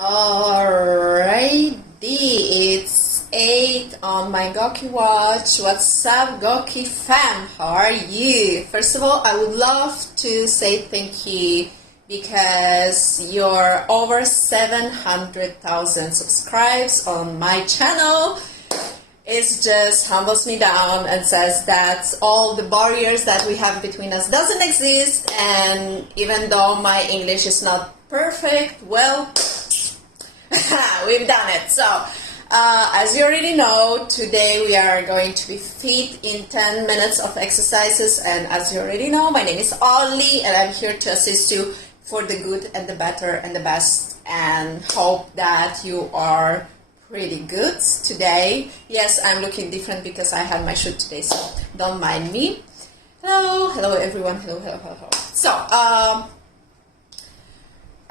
Alrighty, it's 8 on my GOQII watch. What's up, GOQII fam? How are you? First of all, I would love to say thank you because you're over 700,000 subscribers on my channel. It just humbles me down and says that all the barriers that we have between us doesn't exist, and even though my English is not perfect, well, we've done it. So, as you already know, today we are going to be fit in 10 minutes of exercises, and as you already know, my name is Olly, and I'm here to assist you for the good and the better and the best, and hope that you are pretty good today. Yes, I'm looking different because I had my shoot today, so don't mind me. Hello everyone, hello. So,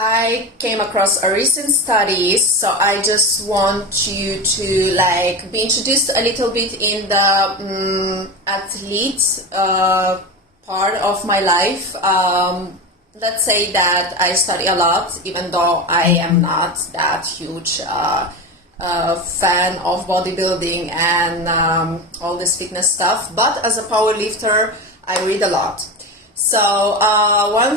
I came across a recent study, so I just want you to be introduced a little bit in the athlete part of my life. Let's say that I study a lot, even though I am not that huge fan of bodybuilding and all this fitness stuff, but as a powerlifter, I read a lot. So one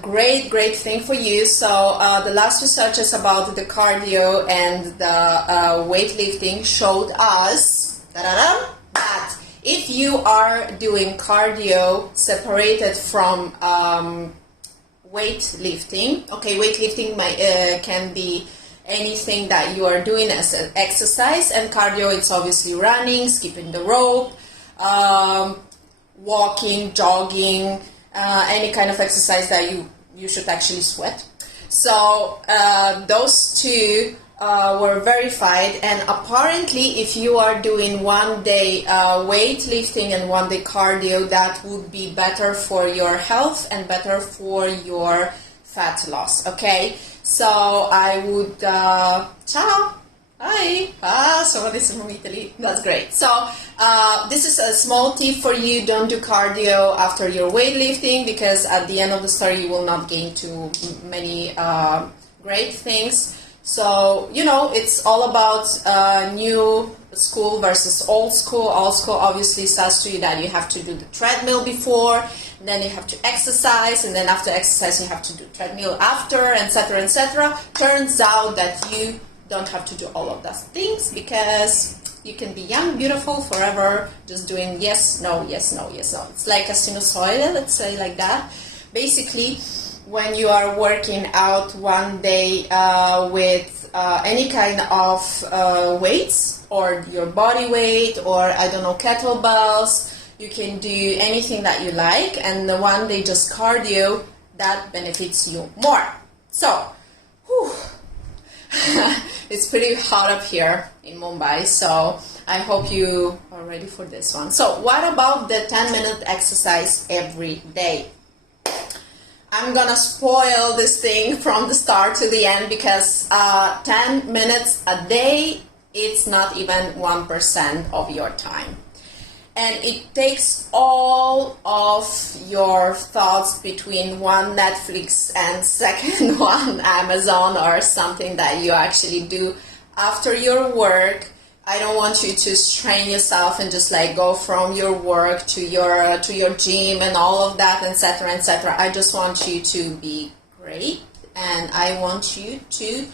great thing for you. So the last researches about the cardio and the weightlifting showed us that if you are doing cardio separated from weightlifting, okay, weightlifting can be anything that you are doing as an exercise, and cardio, it's obviously running, skipping the rope, walking, jogging, any kind of exercise that you should actually sweat. So those two were verified, and apparently if you are doing one day weightlifting and one day cardio, that would be better for your health and better for your fat loss. Okay, so I would ciao. Hi, somebody's from Italy. That's great. So this is a small tip for you. Don't do cardio after your weightlifting, because at the end of the story you will not gain too many great things. So, you know, it's all about new school versus old school. Old school obviously says to you that you have to do the treadmill before, then you have to exercise, and then after exercise you have to do treadmill after, etc., etc. Turns out that you don't have to do all of those things, because you can be young, beautiful forever, just doing yes, no, yes, no, yes, no. It's like a sinusoid, let's say like that. Basically, when you are working out one day with any kind of weights, or your body weight, or I don't know, kettle-bells, you can do anything that you like, and the one day just cardio, that benefits you more. So, whew. It's pretty hot up here in Mumbai, so I hope you are ready for this one. So what about the 10-minute exercise every day? I'm gonna spoil this thing from the start to the end, because 10 minutes a day, it's not even 1% of your time. And it takes all of your thoughts between one Netflix and second one Amazon, or something that you actually do after your work. I don't want you to strain yourself and just like go from your work to your gym and all of that, etc., etc. I just want you to be great, and I want you to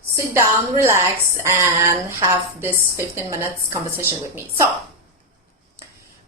sit down, relax, and have this 15 minutes conversation with me. So,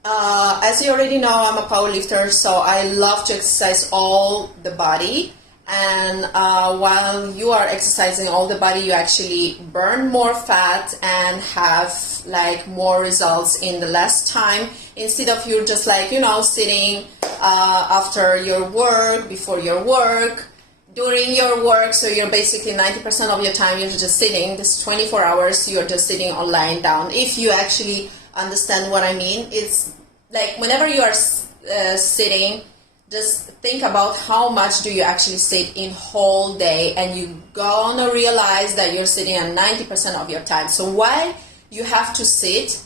as you already know, I'm a powerlifter, so I love to exercise all the body. And while you are exercising all the body, you actually burn more fat and have like more results in the less time, instead of you just like, you know, sitting after your work, before your work, during your work. So you're basically 90% of your time you're just sitting. This 24 hours you're just sitting or lying down. If you actually understand what I mean, it's like whenever you are sitting, just think about how much do you actually sit in whole day, and you're gonna realize that you're sitting at 90% of your time. So why you have to sit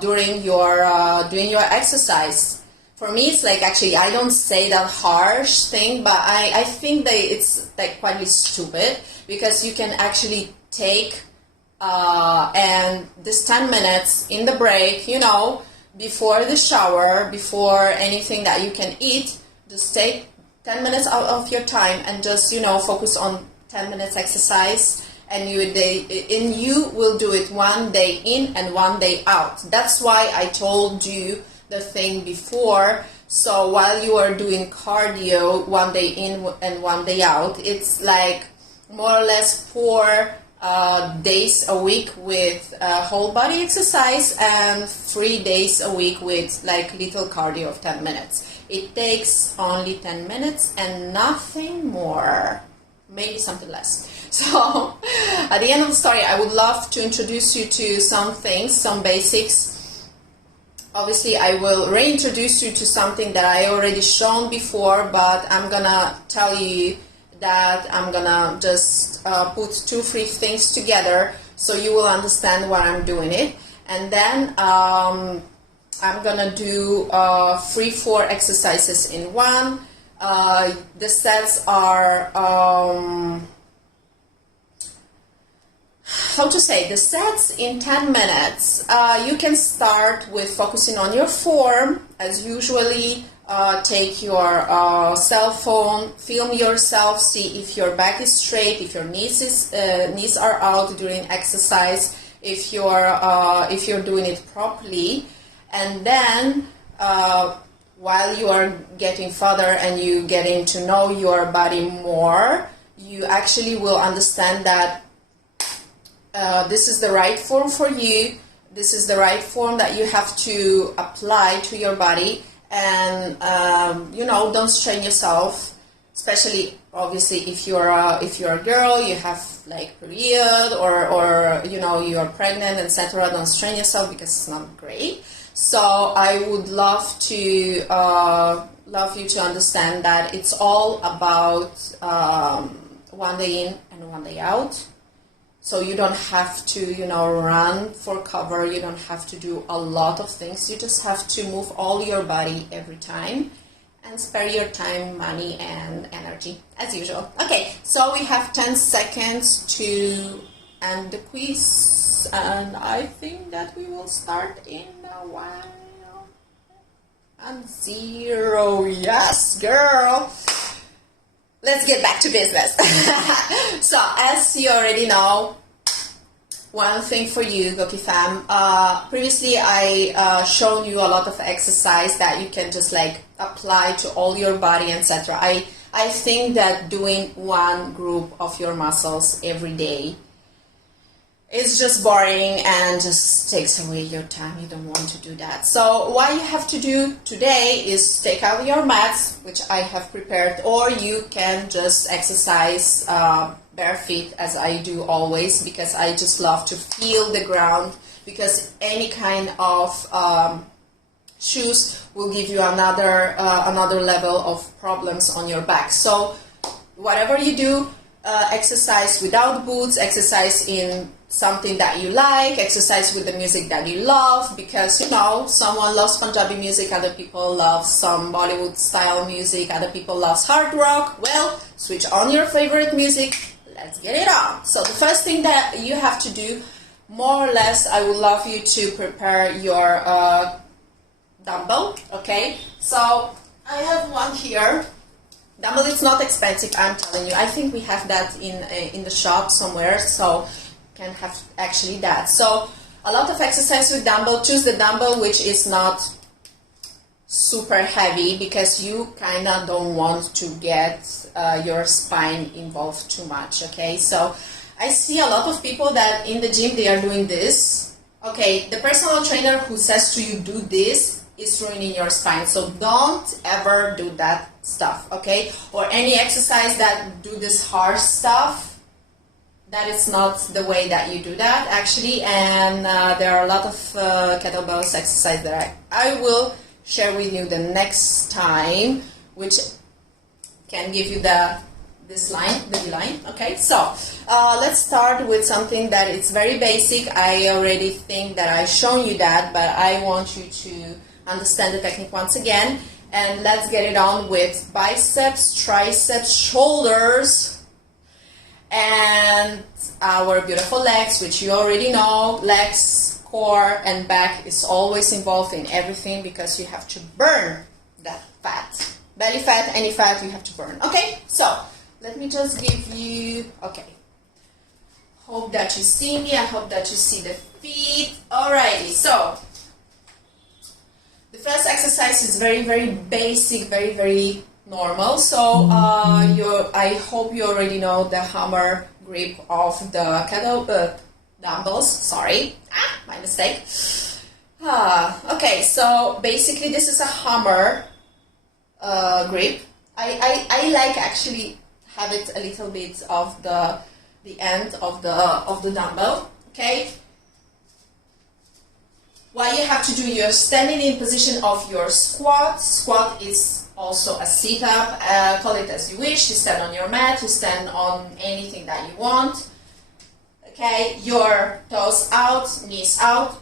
during your exercise? for me, it's like, actually, I don't say that harsh thing, but I think that it's like quite stupid, because you can actually take and this 10 minutes in the break, you know, before the shower, before anything that you can eat, just take 10 minutes out of your time and just, you know, focus on 10 minutes exercise, and you will do it one day in and one day out. That's why I told you the thing before. So while you are doing cardio one day in and one day out, it's like more or less 4 days a week with whole body exercise and 3 days a week with like little cardio of 10 minutes. It takes only 10 minutes and nothing more, maybe something less. So at the end of the story, I would love to introduce you to some things, some basics. Obviously, I will reintroduce you to something that I already shown before, but I'm gonna tell you that I'm gonna just put 2-3 things together so you will understand why I'm doing it. And then I'm gonna do 3-4 exercises in one. The sets are the sets in 10 minutes. You can start with focusing on your form as usually. Take your cell phone, film yourself, see if your back is straight, if your knees are out during exercise, if you're doing it properly, and then while you are getting further and you getting to know your body more, you actually will understand that this is the right form for you. This is the right form that you have to apply to your body. And you know, don't strain yourself, especially obviously if you're a girl, you have like period, or you know, you're pregnant, etc. Don't strain yourself, because it's not great. So I would love you to understand that it's all about one day in and one day out. So you don't have to, you know, run for cover. You don't have to do a lot of things. You just have to move all your body every time and spare your time, money, and energy, as usual. Okay, so we have 10 seconds to end the quiz, and I think that we will start in a while. And 0. Yes, girl. Let's get back to business. So, as you already know, one thing for you, GOQII fam. Previously, I shown you a lot of exercise that you can just like apply to all your body, etc. I think that doing one group of your muscles every day is just boring and just takes away your time. You don't want to do that. So what you have to do today is take out your mats, which I have prepared, or you can just exercise bare feet, as I do always, because I just love to feel the ground, because any kind of shoes will give you another level of problems on your back. So whatever you do, exercise without boots, exercise in something that you like, exercise with the music that you love, because you know, someone loves Punjabi music, other people love some Bollywood style music, other people loves hard rock. Well, switch on your favorite music, let's get it on. So the first thing that you have to do, more or less, I would love you to prepare your dumbbell. Okay, so I have one here. Dumbbell is not expensive, I'm telling you. I think we have that in the shop somewhere, so can have actually that. So a lot of exercise with dumbbell. Choose the dumbbell which is not super heavy, because you kind of don't want to get your spine involved too much. Okay, so I see a lot of people that in the gym they are doing this. Okay, the personal trainer who says to you do this is ruining your spine, so don't ever do that stuff. Okay, or any exercise that do this harsh stuff, that is not the way that you do that actually. And there are a lot of kettlebells exercise that I will share with you the next time, which can give you the line. Okay, so let's start with something that is very basic. I already think that I've shown you that, but I want you to understand the technique once again, and let's get it on with biceps, triceps, shoulders, and our beautiful legs, which you already know. Legs, core, and back is always involved in everything because you have to burn that fat. Belly fat, any fat you have to burn. Okay, so let me just give you, okay. Hope that you see me. I hope that you see the feet. Alrighty, so the first exercise is very, very basic, very, very normal. So I hope you already know the hammer grip of the dumbbells. Sorry, my mistake. Okay, so basically this is a hammer grip. I like actually have it a little bit of the end of the dumbbell. Okay. What you have to do, you're standing in position of your squat. Squat is also a sit-up. Call it as you wish. You stand on your mat. You stand on anything that you want. Okay. Your toes out, knees out.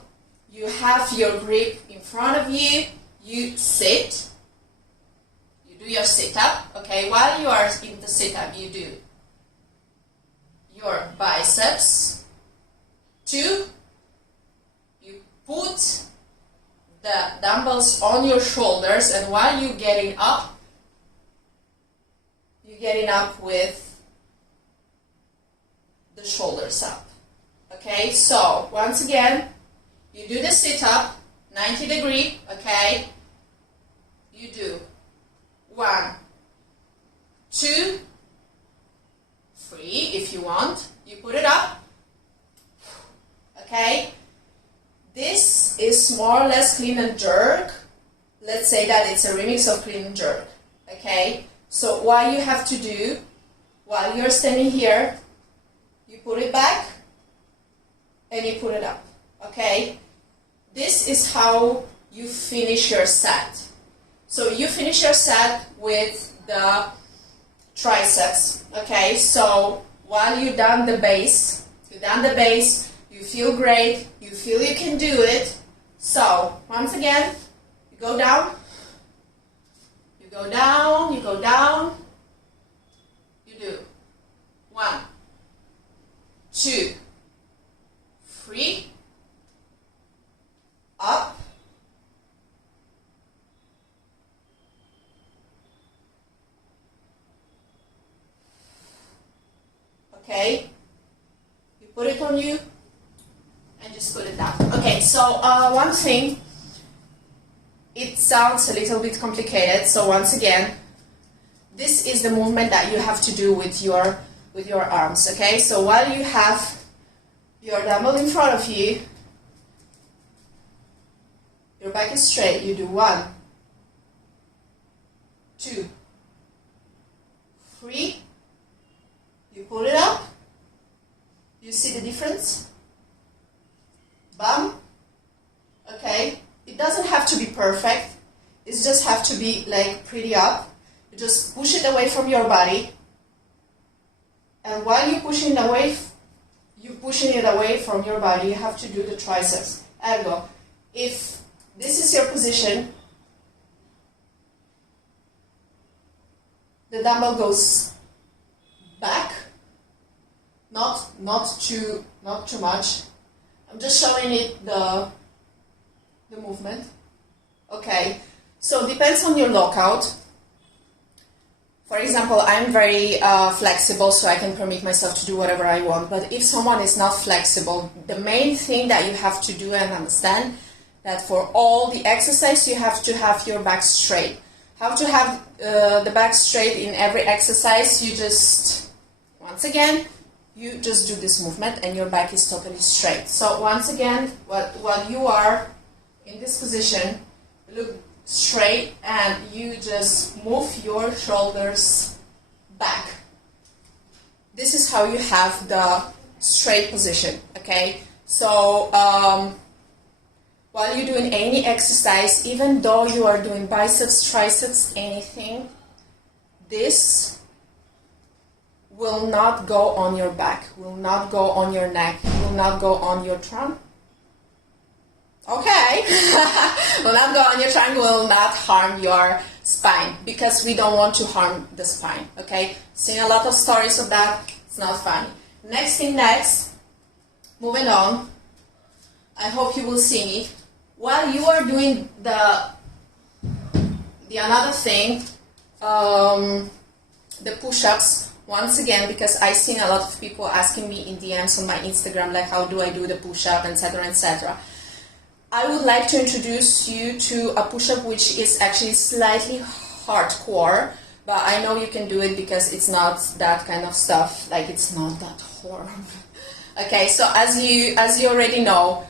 You have your grip in front of you. You sit. You do your sit-up. Okay. While you are in the sit-up, you do your biceps. 2. You put the dumbbells on your shoulders, and while you're getting up with the shoulders up. Okay, so once again, you do the sit-up, 90 degree, okay? You do 1, 2, 3 if you want. You put it up. Okay? This is more or less clean and jerk. Let's say that it's a remix of clean and jerk. Okay? So what you have to do, while you're standing here, you put it back and you put it up. Okay? This is how you finish your set. So you finish your set with the triceps. Okay? So while you've done the base, you feel great, you feel you can do it. So once again, you go down, you go down, you go down, you do 1, 2, 3, up, okay, you put it on you, and just put it down. Okay, so one thing, it sounds a little bit complicated, so once again, this is the movement that you have to do with your arms, okay? So while you have your dumbbell in front of you, your back is straight, you do 1, 2, 3, you pull it up, you see the difference? Bam. Okay, it doesn't have to be perfect, it just have to be like pretty up. You just push it away from your body, and while you're pushing it away from your body, you have to do the triceps. Ergo, if this is your position, the dumbbell goes back, not too much. I'm just showing it the movement. Okay, so depends on your lockout. For example, I'm very flexible, so I can permit myself to do whatever I want. But if someone is not flexible, the main thing that you have to do and understand that for all the exercise, you have to have your back straight. How to have the back straight in every exercise? You just, once again, you just do this movement and your back is totally straight. So once again, while you are in this position, look straight and you just move your shoulders back. This is how you have the straight position, okay? So while you're doing any exercise, even though you are doing biceps, triceps, anything, this will not go on your back, will not go on your neck, will not go on your trunk. Okay. Will not go on your trunk, will not harm your spine, because we don't want to harm the spine. Okay. Seen a lot of stories of that. It's not funny. Next thing next. Moving on. I hope you will see me while you are doing the another thing, the push-ups. Once again, because I've seen a lot of people asking me in DMs on my Instagram, like how do I do the push-up, etc., etc. I would like to introduce you to a push-up which is actually slightly hardcore, but I know you can do it because it's not that kind of stuff, like it's not that horrible. Okay, so as you already know,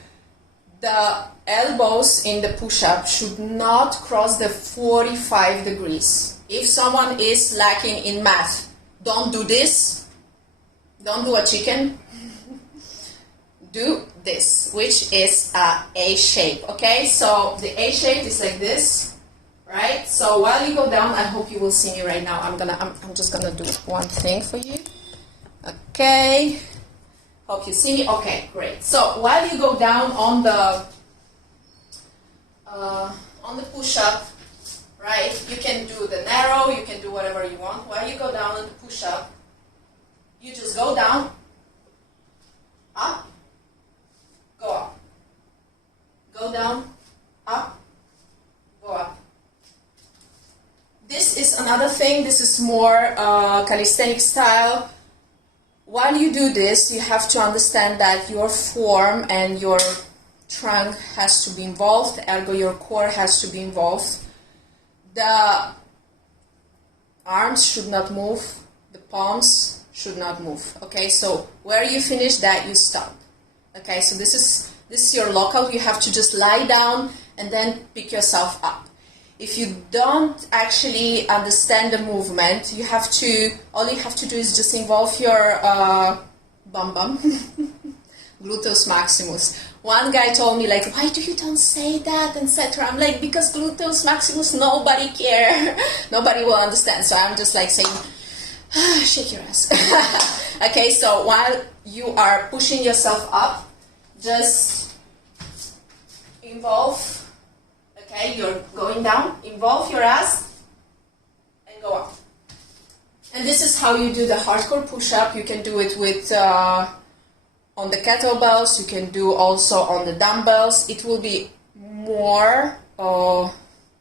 the elbows in the push-up should not cross the 45 degrees. If someone is lacking in math, don't do this. Don't do a chicken. Do this, which is a shape. Okay, so the A shape is like this, right? So while you go down, I hope you will see me right now. I'm just gonna do one thing for you. Okay. Hope you see me. Okay, great. So while you go down on the push-up, right? You can do the narrow. You can do whatever you want. While you go down on the push-up, you just go down, up, go up, go down, up, go up. This is another thing. This is more calisthenic style. While you do this, you have to understand that your form and your trunk has to be involved, ergo your core has to be involved. The arms should not move, the palms should not move. Okay, so where you finish that, you stop. Okay, so this is your lockout. You have to just lie down and then pick yourself up. If you don't actually understand the movement, all you have to do is just involve your bum, gluteus maximus. One guy told me, like, why do you don't say that, etc. I'm like, because gluteus maximus, nobody care. Nobody will understand. So I'm just like saying, shake your ass. Okay, so while you are pushing yourself up, just involve. Okay, you're going down, involve your ass, and go up. And this is how you do the hardcore push-up. You can do it with on the kettlebells. You can do also on the dumbbells. It will be more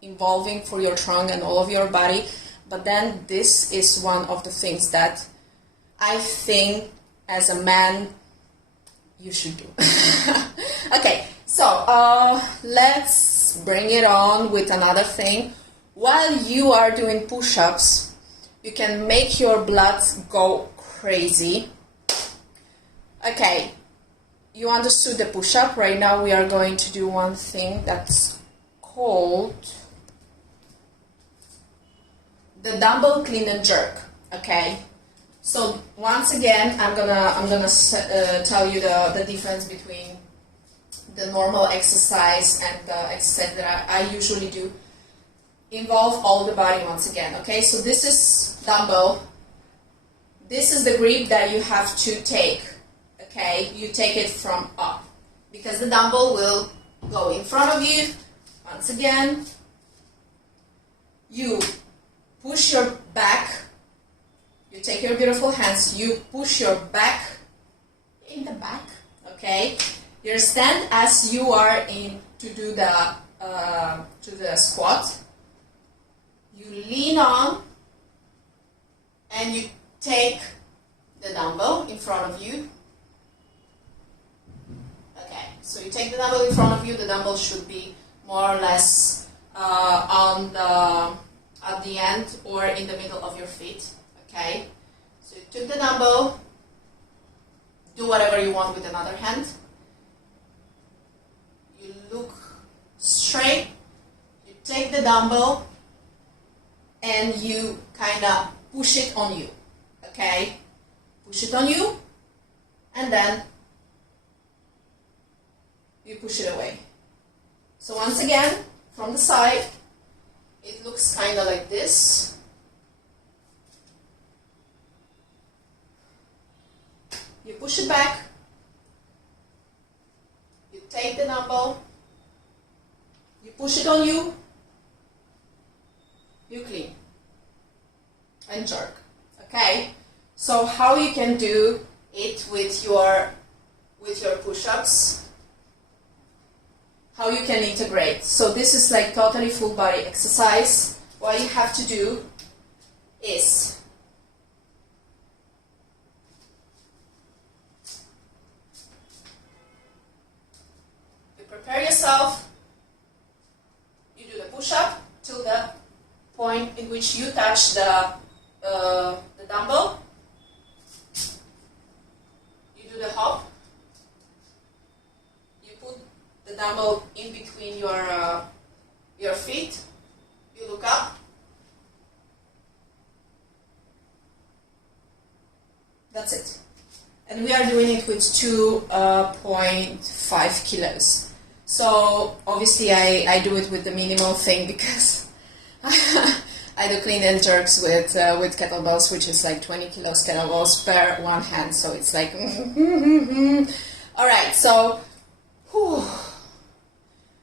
involving for your trunk and all of your body. But then this is one of the things that I think as a man you should do. Okay, so let's bring it on with another thing. While you are doing push-ups, you can make your blood go crazy. Okay, you understood the push-up. Right now we are going to do one thing that's called the dumbbell clean and jerk. Okay, so once again I'm gonna tell you the difference between the normal exercise and the exercise that I usually do. Involve all the body once again. Okay, so this is dumbbell. This is the grip that you have to take. Okay, you take it from up because the dumbbell will go in front of you. Once again, you push your back. You take your beautiful hands. You push your back in the back. Okay. You stand as you are in to do the squat. You lean on and you take the dumbbell in front of you. Okay, so you take the dumbbell in front of you. The dumbbell should be more or less at the end or in the middle of your feet. Okay, so you took the dumbbell. Do whatever you want with another hand. You look straight, you take the dumbbell and you kind of push it on you, okay? Push it on you and then you push it away. So once again, from the side, it looks kind of like this. You push it back, you take the dumbbell, push it on you, you clean and jerk. Okay, so how you can do it with your push-ups, how you can integrate. So this is like totally full body exercise. What you have to do is you prepare yourself, you do the push-up till the point in which you touch the dumbbell, you do the hop, you put the dumbbell in between your feet, you look up, that's it. And we are doing it with 2.5 kilos. So obviously I do it with the minimal thing because I do clean and jerks with kettlebells, which is like 20 kilos kettlebells per one hand. So it's like, all right. So,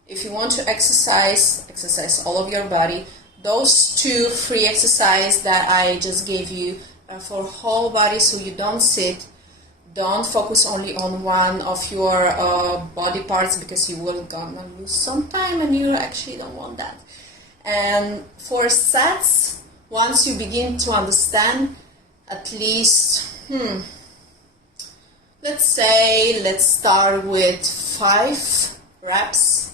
if you want to exercise all of your body. Those 2 free exercises that I just gave you are for whole body, so you don't sit. Don't focus only on one of your body parts because you will gonna lose some time and you actually don't want that. And for sets, once you begin to understand at least, let's start with 5 reps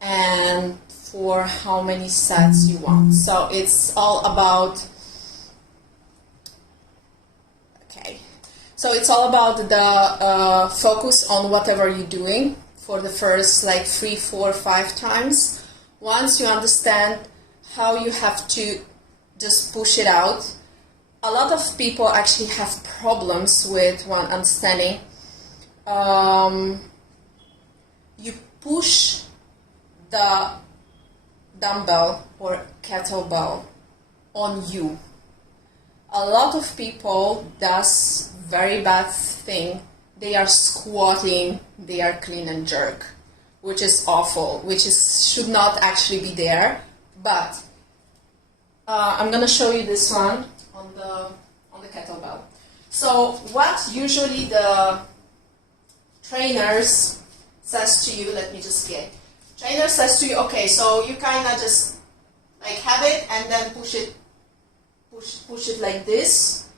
and for how many sets you want. So it's all about So it's all about the focus on whatever you're doing for the first like 3, 4, 5 times. Once you understand how you have to just push it out, a lot of people actually have problems with one understanding. You push the dumbbell or kettlebell on you. A lot of people does very bad thing. They are squatting, they are clean and jerk, which is awful, should not actually be there. But I'm gonna show you this one on the kettlebell. So what usually the trainers says to you, trainer says to you, okay, so you kind of just like have it and then push it like this,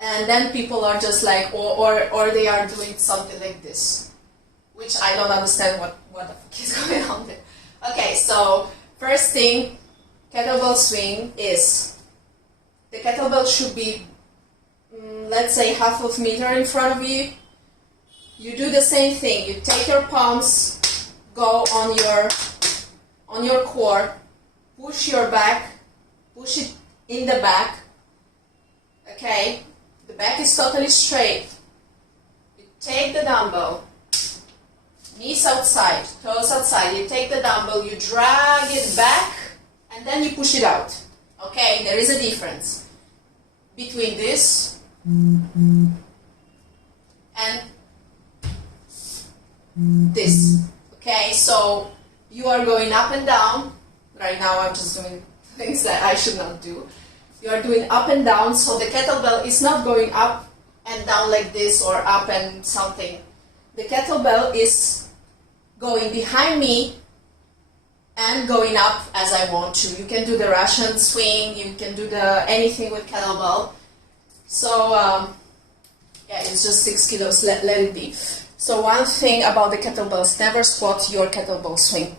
and then people are just like, or they are doing something like this, which I don't understand what the fuck is going on there. Okay, so first thing, kettlebell swing is, the kettlebell should be, let's say, half of a meter in front of you. You do the same thing. You take your palms, go on your core, push your back, push it in the back. Okay, the back is totally straight. You take the dumbbell, knees outside, toes outside. You take the dumbbell, you drag it back, and then you push it out. Okay, there is a difference between this and this. Okay, so you are going up and down. Right now I'm just doing things that I should not do. You are doing up and down, so the kettlebell is not going up and down like this or up and something. The kettlebell is going behind me and going up as I want to. You can do the Russian swing, you can do anything with kettlebell. So yeah, it's just 6 kilos, let it be. So one thing about the kettlebells, never squat your kettlebell swing.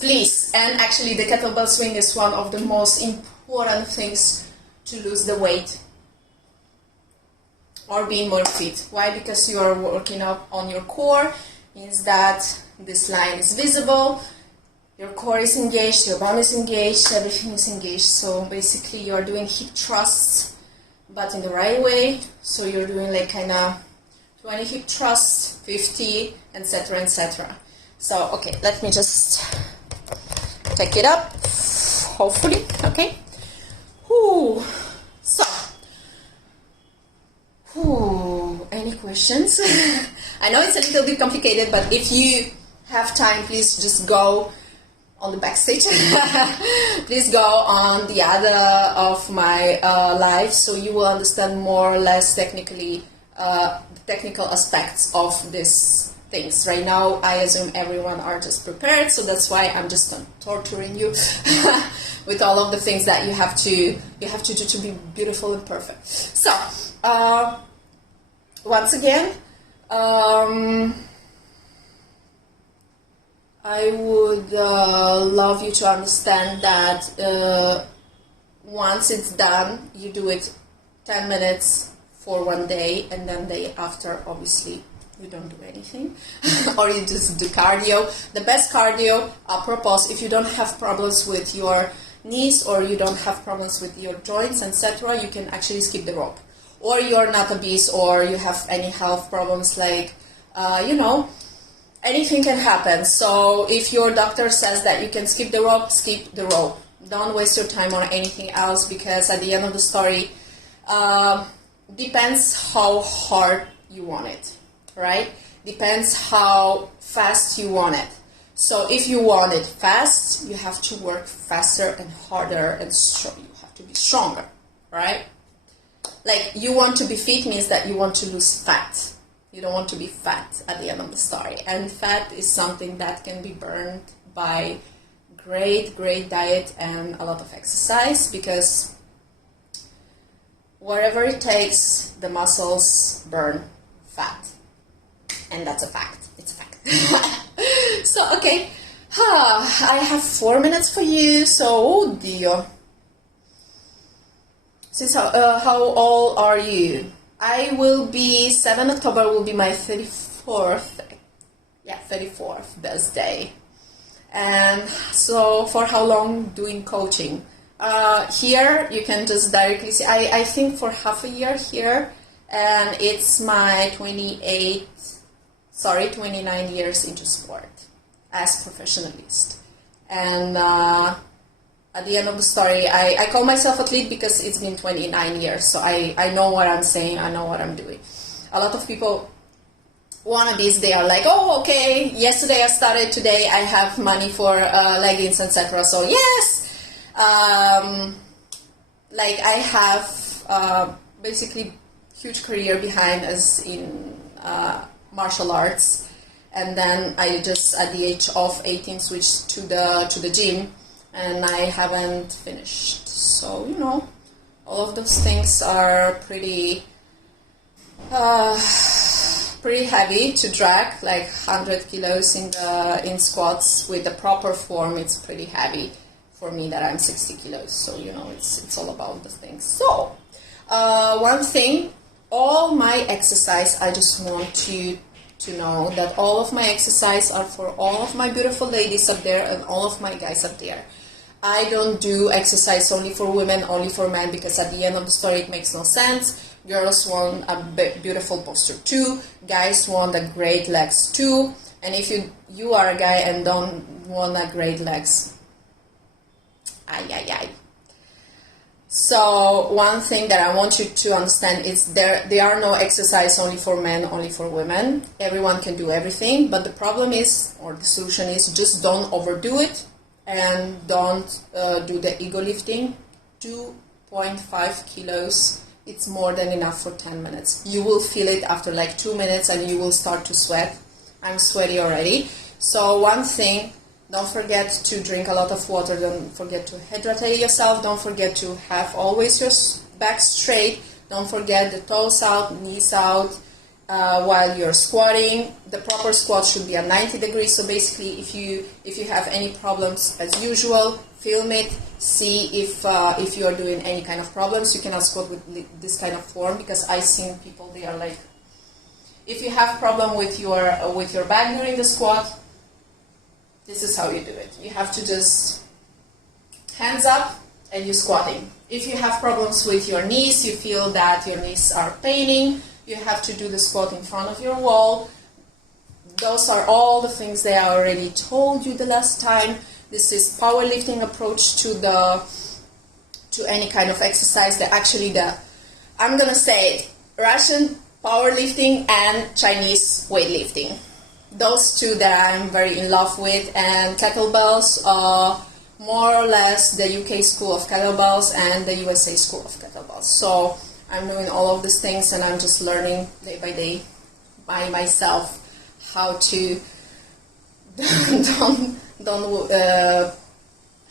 Please. And actually the kettlebell swing is one of the most important things to lose the weight or being more fit. Why? Because you are working up on your core, means that this line is visible, your core is engaged, your bum is engaged, everything is engaged. So basically you are doing hip thrusts, but in the right way. So you're doing like kind of 20 hip thrusts, 50, etc., etc. So okay, let me just take it up, hopefully. Okay. So, any questions? I know it's a little bit complicated, but if you have time, please just go on the backstage. Please go on the other of my live, so you will understand more or less technically the technical aspects of these things. Right now, I assume everyone are just prepared, so that's why I'm just torturing you with all of the things that you have to do to be beautiful and perfect. So once again, I would love you to understand that once it's done, you do it 10 minutes for one day, and then day after, obviously, you don't do anything, or you just do cardio. The best cardio, apropos, if you don't have problems with your knees or you don't have problems with your joints, etc., you can actually skip the rope. Or you're not obese, or you have any health problems, like, anything can happen. So if your doctor says that you can skip the rope. Don't waste your time on anything else, because at the end of the story, depends how hard you want it, right? Depends how fast you want it. So if you want it fast, you have to work faster and harder, and you have to be stronger, right? Like, you want to be fit means that you want to lose fat. You don't want to be fat at the end of the story. And fat is something that can be burned by great diet and a lot of exercise, because whatever it takes, the muscles burn fat. And that's a fact. It's a fact. So, okay. I have 4 minutes for you. So, oh dear. Since how old are you? I will be, 7 October will be my 34th birthday. And so, for how long doing coaching? Here, you can just directly see, I think for half a year here, and it's my 29 years into sport as professionalist. And at the end of the story, I call myself athlete because it's been 29 years, so I know what I'm saying, I know what I'm doing. A lot of people, wannabes, they are like, oh, okay, yesterday I started, today I have money for leggings, etc. So yes, like, I have basically huge career behind us in martial arts, and then I just at the age of 18 switched to the gym, and I haven't finished. So all of those things are pretty heavy to drag, like 100 kilos in squats with the proper form. It's pretty heavy for me that I'm 60 kilos. So it's all about the things. So one thing, all my exercise, I just want you to know that all of my exercise are for all of my beautiful ladies up there and all of my guys up there. I don't do exercise only for women, only for men, because at the end of the story it makes no sense. Girls want a beautiful posture too, guys want a great legs too, and if you are a guy and don't want a great legs, ay. So one thing that I want you to understand is there are no exercise only for men, only for women. Everyone can do everything, but the problem is, or the solution is, just don't overdo it, and don't do the ego lifting. 2.5 kilos, it's more than enough for 10 minutes. You will feel it after like 2 minutes and you will start to sweat. I'm sweaty already. So one thing, don't forget to drink a lot of water, don't forget to hydrate yourself, don't forget to have always your back straight, don't forget the toes out, knees out, while you're squatting. The proper squat should be at 90 degrees. So basically, if you have any problems, as usual, film it, see if you are doing any kind of problems. You cannot squat with this kind of form, because I've seen people, they are like, if you have problem with your back during the squat, this is how you do it. You have to just hands up and you're squatting. If you have problems with your knees, you feel that your knees are paining, you have to do the squat in front of your wall. Those are all the things that I already told you the last time. This is powerlifting approach to any kind of exercise. I'm gonna say it, Russian powerlifting and Chinese weightlifting. those two that I'm very in love with, and kettlebells are more or less the UK school of kettlebells and the USA school of kettlebells. So I'm doing all of these things, and I'm just learning day by day by myself how to don't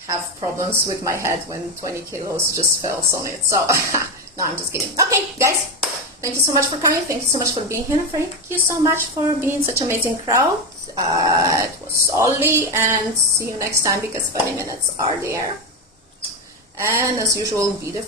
have problems with my head when 20 kilos just falls on it. So no, I'm just kidding. Okay, guys, thank you so much for coming. Thank you so much for being here. Thank you so much for being such an amazing crowd. It was Olly, and see you next time, because 20 minutes are there. And as usual, be the